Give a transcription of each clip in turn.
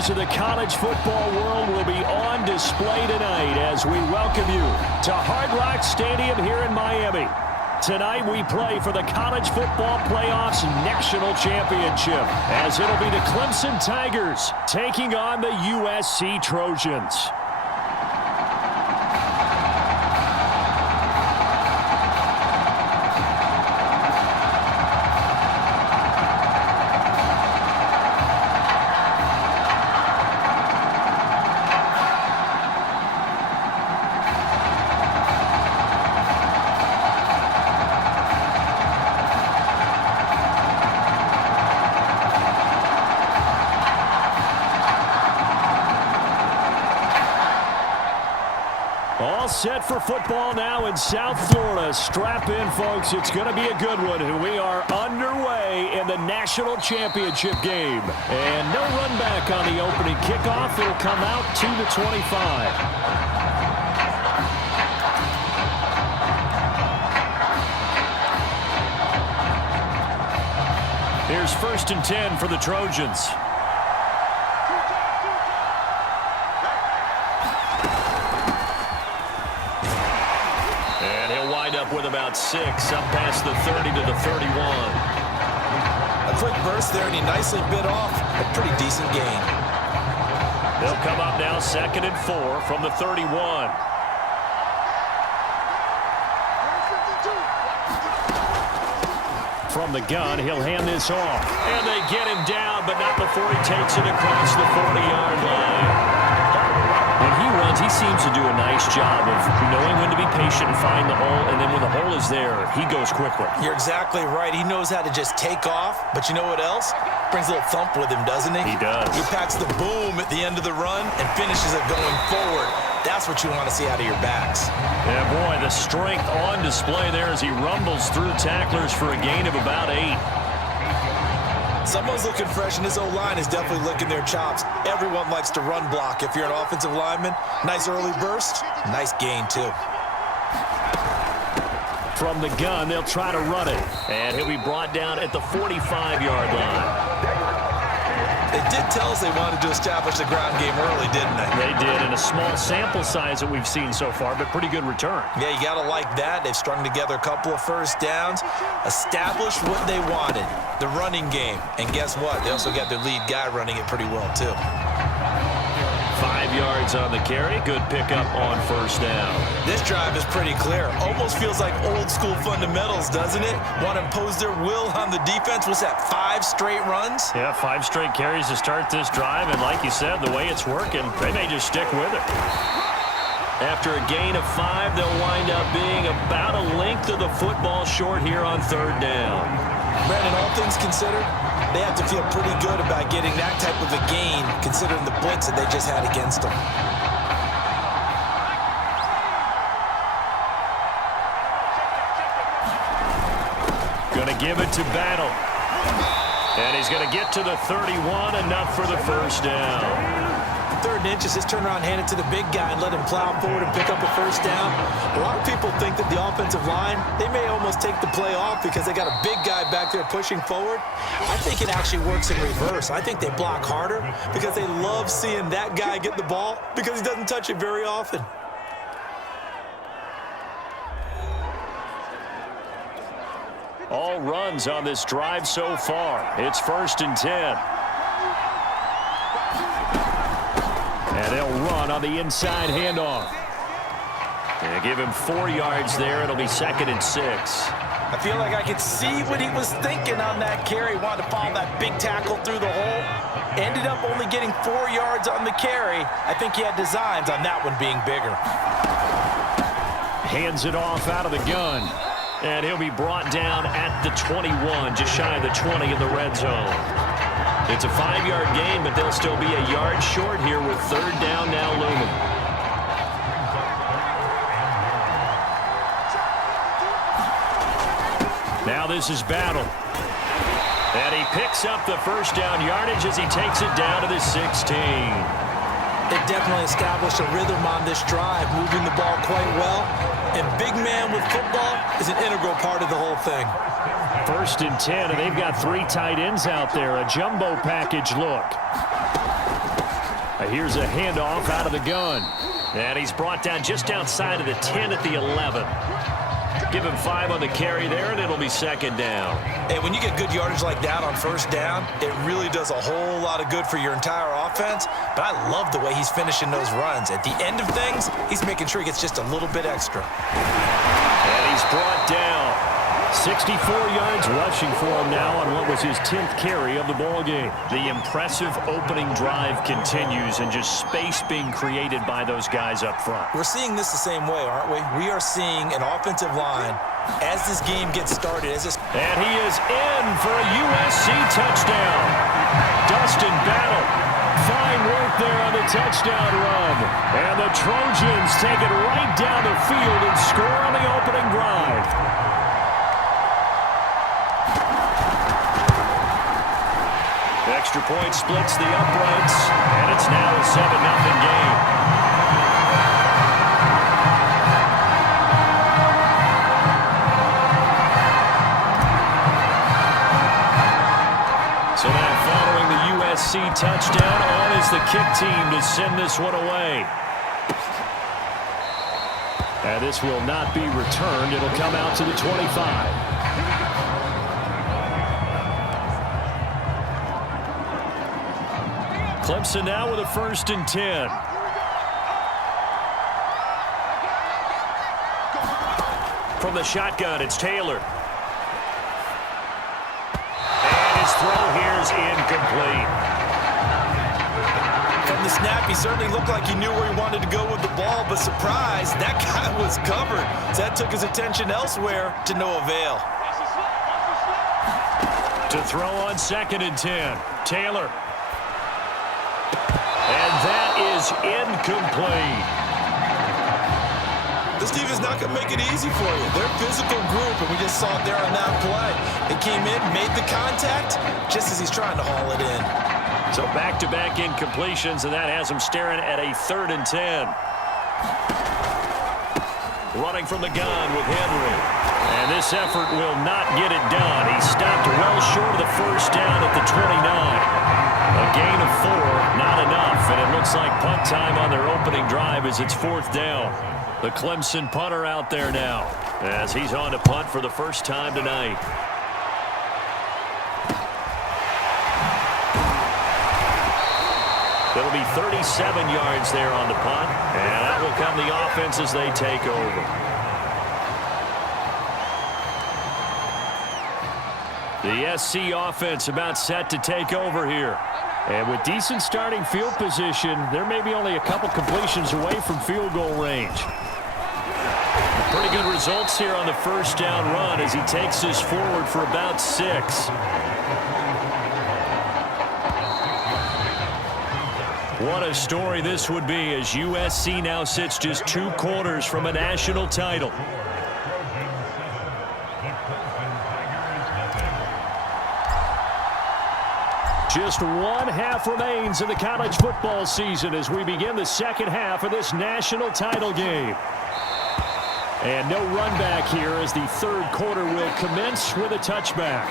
wonders of the college football world will be on display tonight as we welcome you to Hard Rock Stadium here in Miami. Tonight we play for the College Football Playoffs National Championship, as it'll be the Clemson Tigers taking on the USC Trojans. All set for football now in South Florida. Strap in, folks. It's going to be a good one. We are underway in the national championship game. And no run back on the opening kickoff. It'll come out to the 25. Here's 1st and 10 for the Trojans. With about 6, up past the 30 to the 31. A quick burst there, and he nicely bit off a pretty decent gain. They'll come up now 2nd and 4 from the 31. From the gun, he'll hand this off. And they get him down, but not before he takes it across the 40-yard line. When he runs, he seems to do a nice job of knowing when to be patient and find the hole, and then when the hole is there, he goes quickly. You're exactly right. He knows how to just take off, but you know what else? Brings a little thump with him, doesn't he? He does. He packs the boom at the end of the run and finishes it going forward. That's what you want to see out of your backs. Yeah, boy, the strength on display there as he rumbles through tacklers for a gain of about 8. Someone's looking fresh, and his O-line is definitely licking their chops. Everyone likes to run block. If you're an offensive lineman, nice early burst, nice gain, too. From the gun, they'll try to run it. And he'll be brought down at the 45-yard line. They did tell us they wanted to establish the ground game early, didn't they? They did, in a small sample size that we've seen so far, but pretty good return. Yeah, you got to like that. They've strung together a couple of first downs, established what they wanted, the running game. And guess what? They also got their lead guy running it pretty well, too. 5 yards on the carry. Good pickup on 1st down. This drive is pretty clear. Almost feels like old school fundamentals, doesn't it? Want to impose their will on the defense. What's that, 5 straight runs? Yeah, 5 straight carries to start this drive. And like you said, the way it's working, they may just stick with it. After a gain of 5, they'll wind up being about a length of the football short here on 3rd down. Brandon, all things considered, they have to feel pretty good about getting that type of a gain, considering the blitz that they just had against them. Going to give it to Battle. And he's going to get to the 31, enough for the 1st down. 3rd and inches, just turn around, hand it to the big guy, and let him plow forward and pick up a 1st down. A lot of people think that the offensive line, they may almost take the play off because they got a big guy back there pushing forward. I think it actually works in reverse. I think they block harder because they love seeing that guy get the ball because he doesn't touch it very often. All runs on this drive so far. It's 1st and 10. And they'll run on the inside handoff. They give him 4 yards there. It'll be 2nd and 6. I feel like I could see what he was thinking on that carry. Wanted to follow that big tackle through the hole. Ended up only getting 4 yards on the carry. I think he had designs on that one being bigger. Hands it off out of the gun. And he'll be brought down at the 21, just shy of the 20 in the red zone. It's a 5-yard gain, but they'll still be a yard short here with 3rd down now looming. Now this is Battle. And he picks up the 1st down yardage as he takes it down to the 16. They definitely established a rhythm on this drive, moving the ball quite well. And big man with football is an integral part of the whole thing. 1st and 10, and they've got 3 tight ends out there. A jumbo package look. Here's a handoff out of the gun. And he's brought down just outside of the 10 at the 11. Give him 5 on the carry there, and it'll be second down. Hey, when you get good yardage like that on first down, it really does a whole lot of good for your entire offense. But I love the way he's finishing those runs. At the end of things, he's making sure he gets just a little bit extra. And he's brought down. 64 yards rushing for him now on what was his 10th carry of the ball game. The impressive opening drive continues, and just space being created by those guys up front. We're seeing this the same way, aren't we? We are seeing an offensive line as this game gets started. And he is in for a USC touchdown. Dustin Battle. Fine work there on the touchdown run. And the Trojans take it right down the field and score on the opening drive. Extra point splits the uprights, and it's now a 7-0 game. So now following the USC touchdown, on is the kick team to send this one away. And this will not be returned. It'll come out to the 25. Clemson now with a 1st and 10. From the shotgun, it's Taylor. And his throw here is incomplete. From the snap, he certainly looked like he knew where he wanted to go with the ball, but surprise, that guy was covered. So that took his attention elsewhere to no avail. To throw on 2nd and 10. Taylor. And that is incomplete. This team is not going to make it easy for you. They're a physical group, and we just saw it there on that play. They came in, made the contact, just as he's trying to haul it in. So back-to-back incompletions, and that has him staring at a 3rd and 10. Running from the gun with Henry. And this effort will not get it done. He stopped well short of the first down at the 29. A gain of 4, not enough, and it looks like punt time on their opening drive as it's 4th down. The Clemson punter out there now as he's on to punt for the first time tonight. It'll be 37 yards there on the punt, and that will come the offense as they take over. The SC offense about set to take over here. And with decent starting field position, there may be only a couple completions away from field goal range. Pretty good results here on the first down run as he takes this forward for about 6. What a story this would be as USC now sits just 2 quarters from a national title. Just 1 half remains in the college football season as we begin the second half of this national title game. And no run back here as the 3rd quarter will commence with a touchback.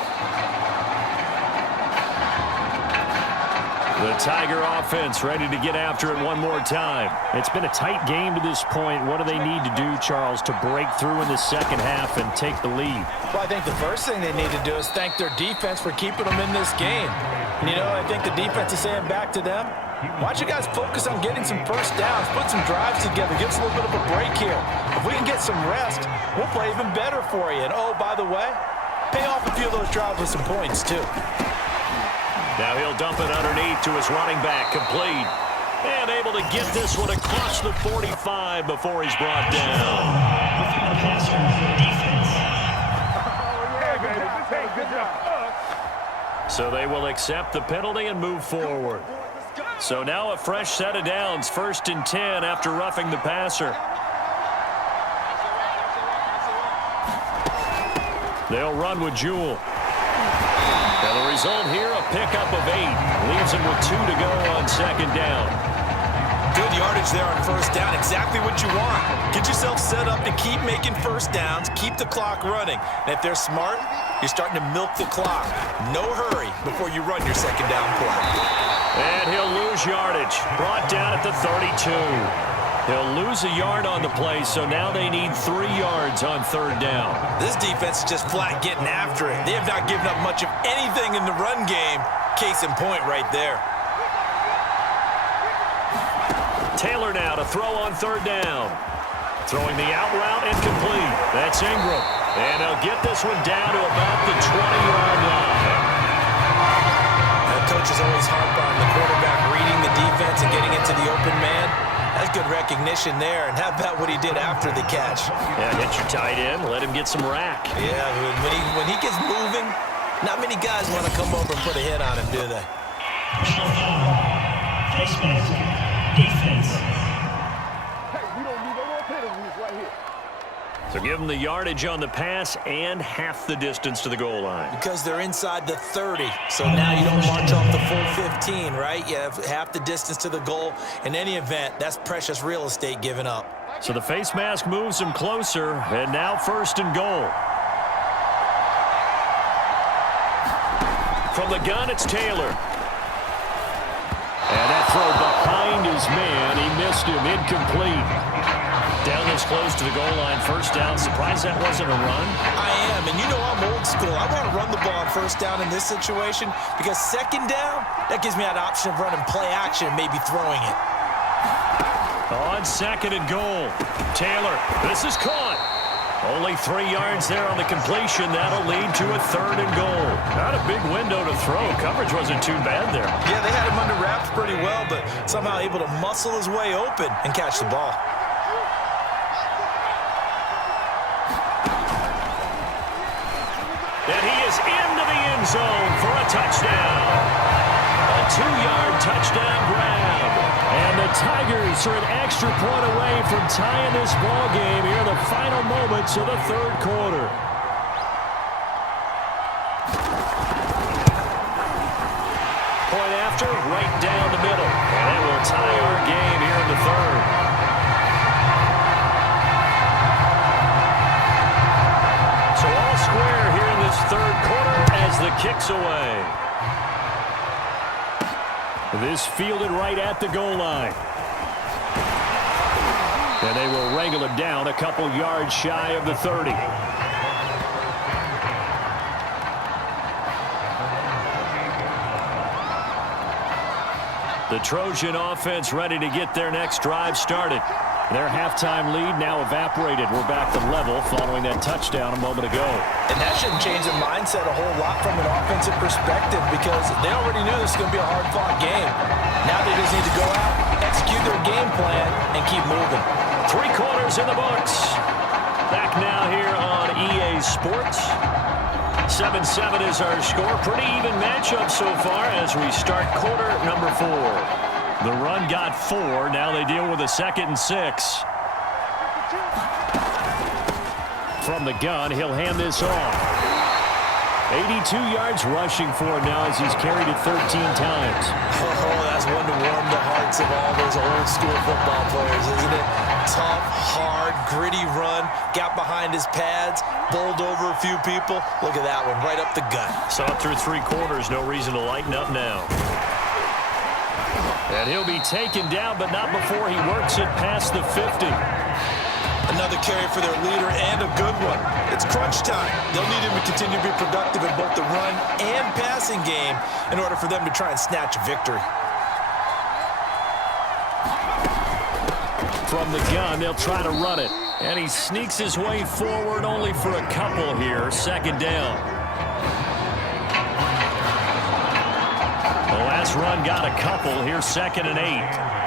The Tiger offense ready to get after it one more time. It's been a tight game to this point. What do they need to do, Charles, to break through in the second half and take the lead? Well, I think the first thing they need to do is thank their defense for keeping them in this game. And, you know, I think the defense is saying back to them, why don't you guys focus on getting some first downs, put some drives together, give us a little bit of a break here. If we can get some rest, we'll play even better for you. And, oh, by the way, pay off a few of those drives with some points, too. Now he'll dump it underneath to his running back, complete. And able to get this one across the 45 before he's brought down. So they will accept the penalty and move forward. So now a fresh set of downs, 1st and 10 after roughing the passer. They'll run with Jewell. And the result here, a pickup of 8. Leaves him with 2 to go on 2nd down. Good yardage there on first down. Exactly what you want. Get yourself set up to keep making first downs, keep the clock running. And if they're smart, You're starting to milk the clock. No hurry before you run your second down play. And he'll lose yardage. Brought down at the 32. He'll lose a yard on the play, so now they need 3 yards on third down. This defense is just flat getting after it. They have not given up much of anything in the run game. Case in point right there. Taylor now to throw on third down. Throwing the out route incomplete. That's Ingram. And he'll get this one down to about the 20-yard line. That coach is always harp on the quarterback reading the defense and getting into the open man. That's good recognition there. And how about what he did after the catch? Yeah, hit your tight end. Let him get some rack. Yeah, when he gets moving, not many guys want to come over and put a hit on him, do they? Personal foul. Face mask. Defense. Hey, we don't need no more penalties right here. So give them the yardage on the pass and half the distance to the goal line. Because they're inside the 30. So now you don't march off the full 15, right? You have half the distance to the goal. In any event, that's precious real estate given up. So the face mask moves them closer, and now first and goal. From the gun, it's Taylor. And that throw behind his man. He missed him. Incomplete. Down this close to the goal line. First down. Surprised that wasn't a run? I am. And you know I'm old school. I want to run the ball on first down in this situation because second down, that gives me that option of running play action and maybe throwing it. On second and goal. Taylor. This is caught. Only 3 yards there on the completion. That'll lead to a third and goal. Not a big window to throw. Coverage wasn't too bad there. Yeah, they had him under wraps pretty well, but somehow able to muscle his way open and catch the ball. And he is into the end zone for a touchdown. A 2-yard touchdown grab. And the Tigers are an extra point away from tying this ball game here in the final moments of the third quarter. Point after, right down the middle. And it will tie our game here in the third. So all square here in this third quarter as the kick's away. This fielded right at the goal line. And they will wrangle him down a couple yards shy of the 30. The Trojan offense ready to get their next drive started. Their halftime lead now evaporated. We're back to level following that touchdown a moment ago. And that shouldn't change the mindset a whole lot from an offensive perspective because they already knew this was going to be a hard-fought game. Now they just need to go out, execute their game plan, and keep moving. 3 quarters in the books. Back now here on EA Sports. 7-7 is our score. Pretty even matchup so far as we start quarter number 4. The run got 4. Now they deal with a 2nd and 6. From the gun, he'll hand this off. 82 yards rushing for him now as he's carried it 13 times. Oh, that's one to warm the hearts of all those old school football players, isn't it? Tough, hard, gritty run. Got behind his pads, bowled over a few people. Look at that one, right up the gut. Saw it through 3 quarters. No reason to lighten up now. And he'll be taken down, but not before he works it past the 50. Another carry for their leader and a good one. It's crunch time. They'll need him to continue to be productive in both the run and passing game in order for them to try and snatch a victory. From the gun, they'll try to run it. And he sneaks his way forward only for a couple here. 2nd down. The last run got a couple. Here's 2nd and 8.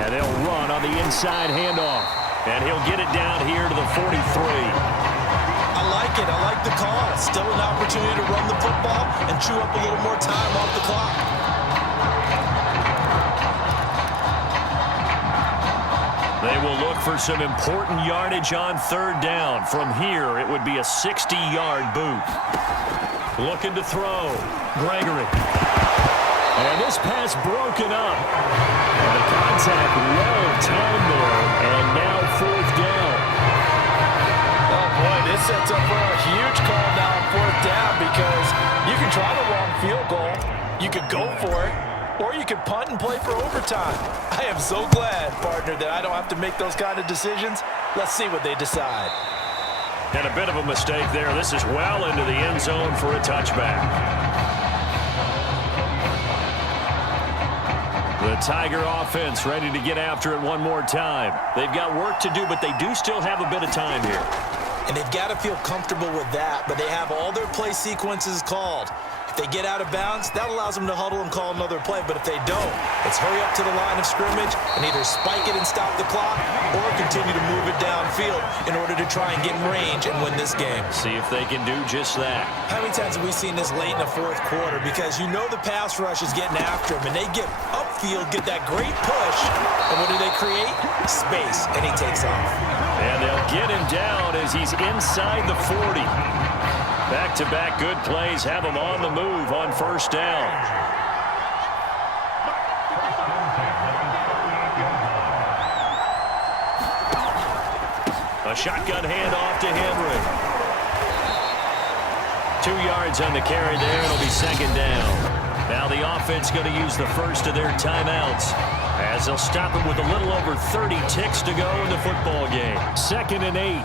And they'll run on the inside handoff. And he'll get it down here to the 43. I like it. I like the call. Still an opportunity to run the football and chew up a little more time off the clock. They will look for some important yardage on 3rd down. From here, it would be a 60-yard boot. Looking to throw. Gregory. And this pass broken up. And the contact well timed there. And now 4th down. sets up for a huge call now on 4th down because you can try the long field goal, you could go for it, or you could punt and play for overtime. I am so glad, partner, that I don't have to make those kind of decisions. Let's see what they decide. And a bit of a mistake there. This is well into the end zone for a touchback. The Tiger offense ready to get after it one more time. They've got work to do, but they do still have a bit of time here. And they've got to feel comfortable with that, but they have all their play sequences called. If they get out of bounds, that allows them to huddle and call another play. But if they don't, it's hurry up to the line of scrimmage and either spike it and stop the clock or continue to move it downfield in order to try and get in range and win this game. See if they can do just that. How many times have we seen this late in the 4th quarter? Because you know the pass rush is getting after him, and they get upfield, get that great push, and what do they create? Space, and he takes off. And they'll get him down as he's inside the 40. Back-to-back good plays have him on the move on 1st down. A shotgun handoff to Henry. 2 yards on the carry there. It'll be 2nd down. Now the offense going to use the first of their timeouts as they'll stop it with a little over 30 ticks to go in the football game. 2nd and 8.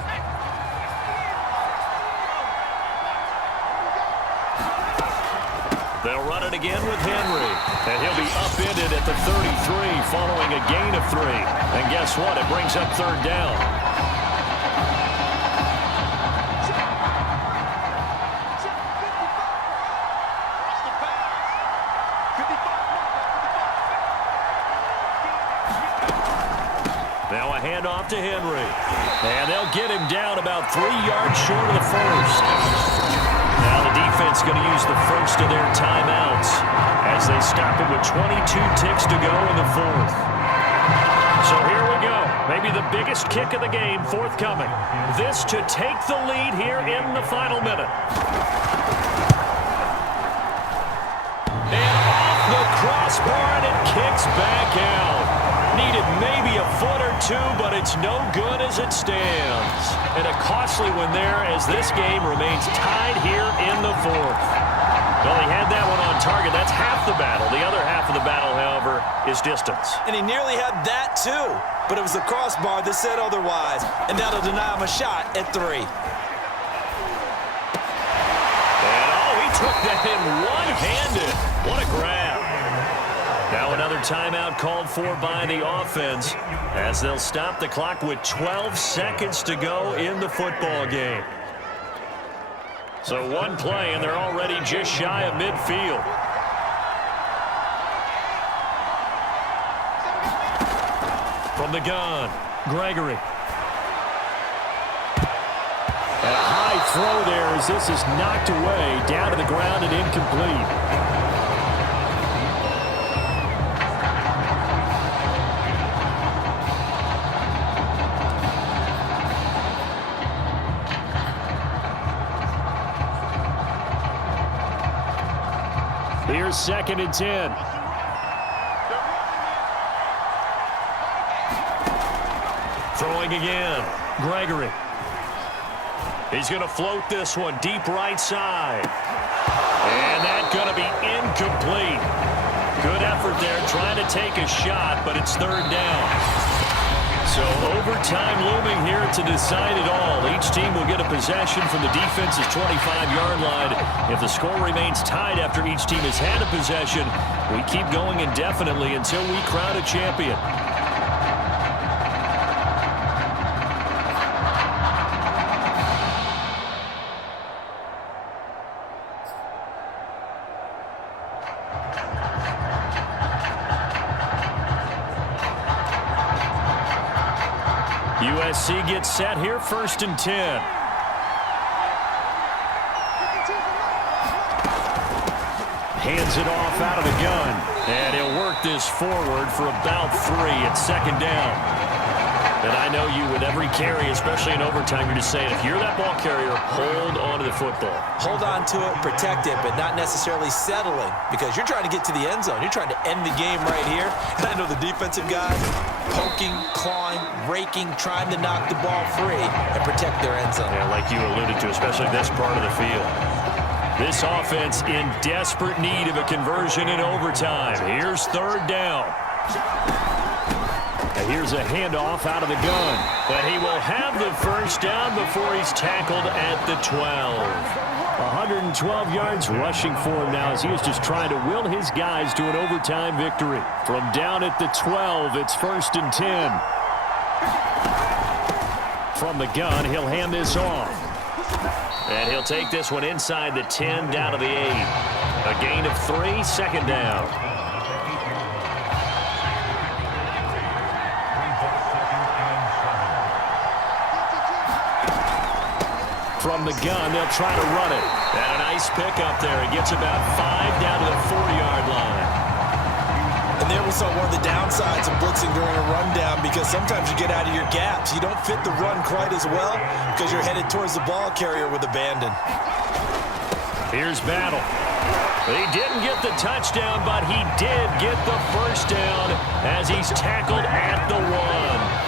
They'll run it again with Henry. And he'll be upended at the 33 following a gain of 3. And guess what? It brings up 3rd down. Now a handoff to Henry. And they'll get him down about 3 yards short of the first. Now the defense going to use the first of their timeouts as they stop it with 22 ticks to go in the 4th. So here we go. Maybe the biggest kick of the game forthcoming. This to take the lead here in the final minute. And off the crossbar, and it kicks back out. Needed maybe a foot or 2, but it's no good as it stands. And a costly one there as this game remains tied here in the 4th. Well, he had that one on target. That's half the battle. The other half of the battle, however, is distance. And he nearly had that too, but it was the crossbar that said otherwise, and that'll deny him a shot at 3. And he took that in one-handed. What a grab. Now another timeout called for by the offense as they'll stop the clock with 12 seconds to go in the football game. So one play, and they're already just shy of midfield. From the gun, Gregory. And a high throw there as this is knocked away, down to the ground and incomplete. Here's 2nd and 10. Throwing again. Gregory. He's going to float this one deep right side. And that's going to be incomplete. Good effort there trying to take a shot, but it's 3rd down. So overtime looming here to decide it all. Each team will get a possession from the defense's 25-yard line. If the score remains tied after each team has had a possession, we keep going indefinitely until we crown a champion. USC gets set here, 1st and 10. Hands it off out of the gun. And he'll work this forward for about 3 at 2nd down. And I know you with every carry, especially in overtime, you're just saying, if you're that ball carrier, hold on to the football. Hold on to it, protect it, but not necessarily settling because you're trying to get to the end zone. You're trying to end the game right here. And I know the defensive guys poking, clawing, raking, trying to knock the ball free and protect their end zone. Yeah, like you alluded to, especially this part of the field. This offense in desperate need of a conversion in overtime. Here's third down. And here's a handoff out of the gun. But he will have the first down before he's tackled at the 12. 112 yards rushing for him now as he is just trying to will his guys to an overtime victory. From down at the 12, it's 1st and 10. From the gun, he'll hand this off. And he'll take this one inside the 10, down to the 8. A gain of 3, second down. From the gun, they'll try to run it. And a nice pickup there. He gets about 5 down to the 4-yard line. And there we saw one of the downsides of blitzing during a rundown because sometimes you get out of your gaps. You don't fit the run quite as well because you're headed towards the ball carrier with abandon. Here's Battle. He didn't get the touchdown, but he did get the first down as he's tackled at the 1.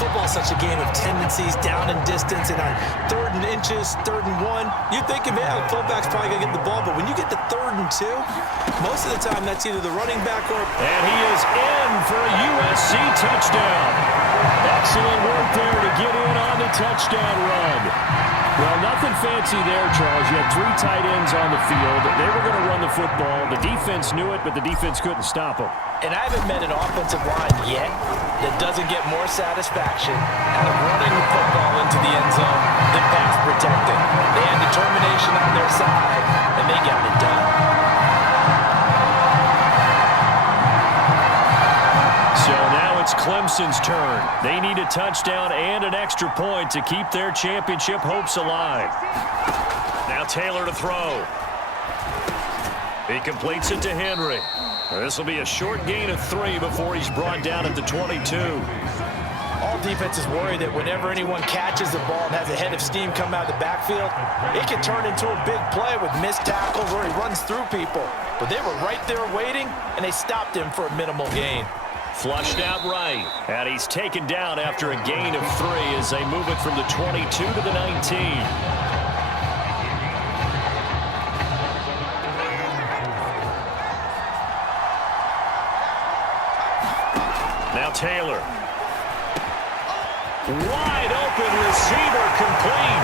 Football is such a game of tendencies, down and distance, and on 3rd and inches, 3rd and 1, you think of, yeah, the fullback's probably going to get the ball, but when you get to 3rd and 2, most of the time that's either the running back or... And he is in for a USC touchdown. Excellent work there to get in on the touchdown run. Well, nothing fancy there, Charles. You had 3 tight ends on the field. They were going to run the football. The defense knew it, but the defense couldn't stop them. And I haven't met an offensive line yet that doesn't get more satisfaction out of running the football into the end zone than pass protecting. They had determination on their side, and they got it done. So now it's Clemson's turn. They need a touchdown and an extra point to keep their championship hopes alive. Now Taylor to throw. He completes it to Henry. This will be a short gain of 3 before he's brought down at the 22. All defenses worry that whenever anyone catches the ball and has a head of steam come out of the backfield, it can turn into a big play with missed tackles or he runs through people. But they were right there waiting, and they stopped him for a minimal gain. Flushed out right, and he's taken down after a gain of 3 as they move it from the 22 to the 19. Now Taylor. Wide open receiver complete.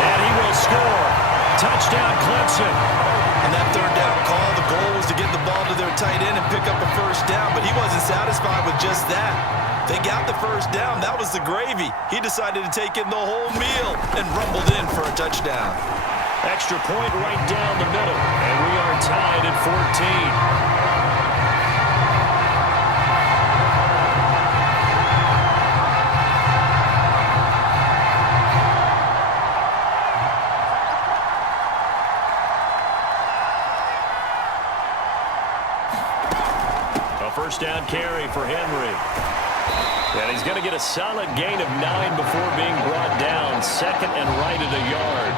And he will score. Touchdown Clemson. On that 3rd down call, the goal was to get the ball to their tight end and pick up a first down, but he wasn't satisfied with just that. They got the first down. That was the gravy. He decided to take in the whole meal and rumbled in for a touchdown. Extra point right down the middle. And we are tied at 14. First down carry for Henry. And he's going to get a solid gain of 9 before being brought down. 2nd and right at a yard.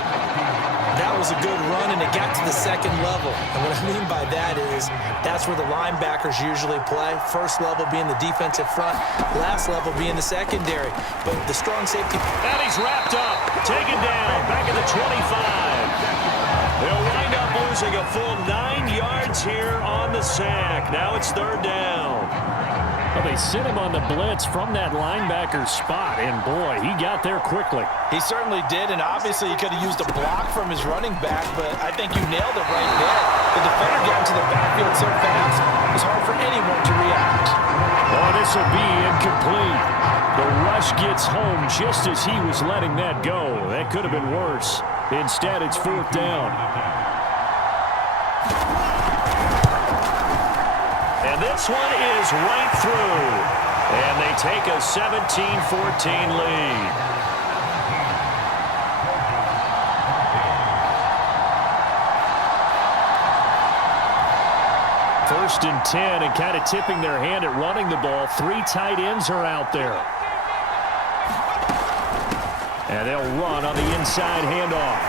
That was a good run, and it got to the 2nd level. And what I mean by that is that's where the linebackers usually play. First level being the defensive front, last level being the secondary. But the strong safety... And he's wrapped up, taken down, back at the 25. They'll wind up losing a full 9 yards here on the sack. Now it's 3rd down. Well, they sent him on the blitz from that linebacker spot, and boy, he got there quickly. He certainly did, and obviously he could have used a block from his running back, but I think you nailed it right there. The defender got into the backfield so fast, it was hard for anyone to react. Oh, this will be incomplete. The rush gets home just as he was letting that go. That could have been worse. Instead, it's 4th down. And this one is right through. And they take a 17-14 lead. First and 10, and kind of tipping their hand at running the ball. 3 tight ends are out there. And they'll run on the inside handoff.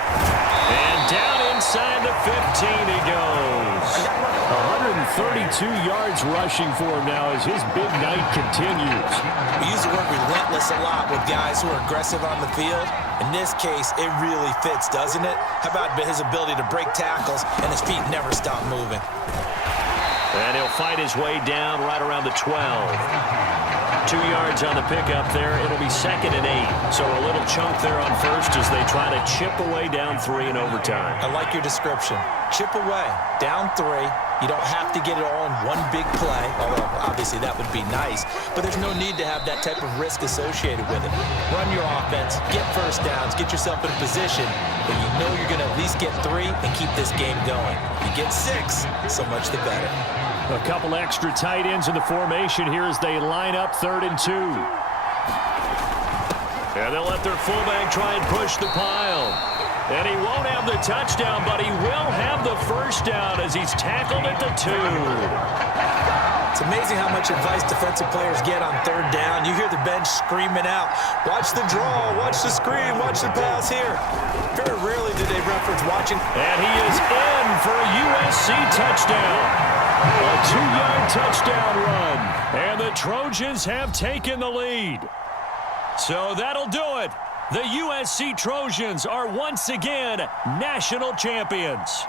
And down inside the 15 he goes. 132 yards rushing for him now as his big night continues. We use the word relentless a lot with guys who are aggressive on the field. In this case, it really fits, doesn't it? How about his ability to break tackles and his feet never stop moving? And he'll fight his way down right around the 12. 2 yards on the pickup there. It'll be 2nd and 8. So a little chunk there on first as they try to chip away down 3 in overtime. I like your description. Chip away, down 3. You don't have to get it all in one big play, although obviously that would be nice. But there's no need to have that type of risk associated with it. Run your offense, get first downs, get yourself in a position where you know you're going to at least get 3 and keep this game going. If you get 6, so much the better. A couple extra tight ends in the formation here as they line up 3rd and 2. And they'll let their fullback try and push the pile. And he won't have the touchdown, but he will have the first down as he's tackled at the 2. It's amazing how much advice defensive players get on 3rd down. You hear the bench screaming out, watch the draw, watch the screen, watch the pass here. Very rarely do they reference watching. And he is in for a USC touchdown. A 2-yard touchdown run. And the Trojans have taken the lead. So that'll do it. The USC Trojans are once again national champions.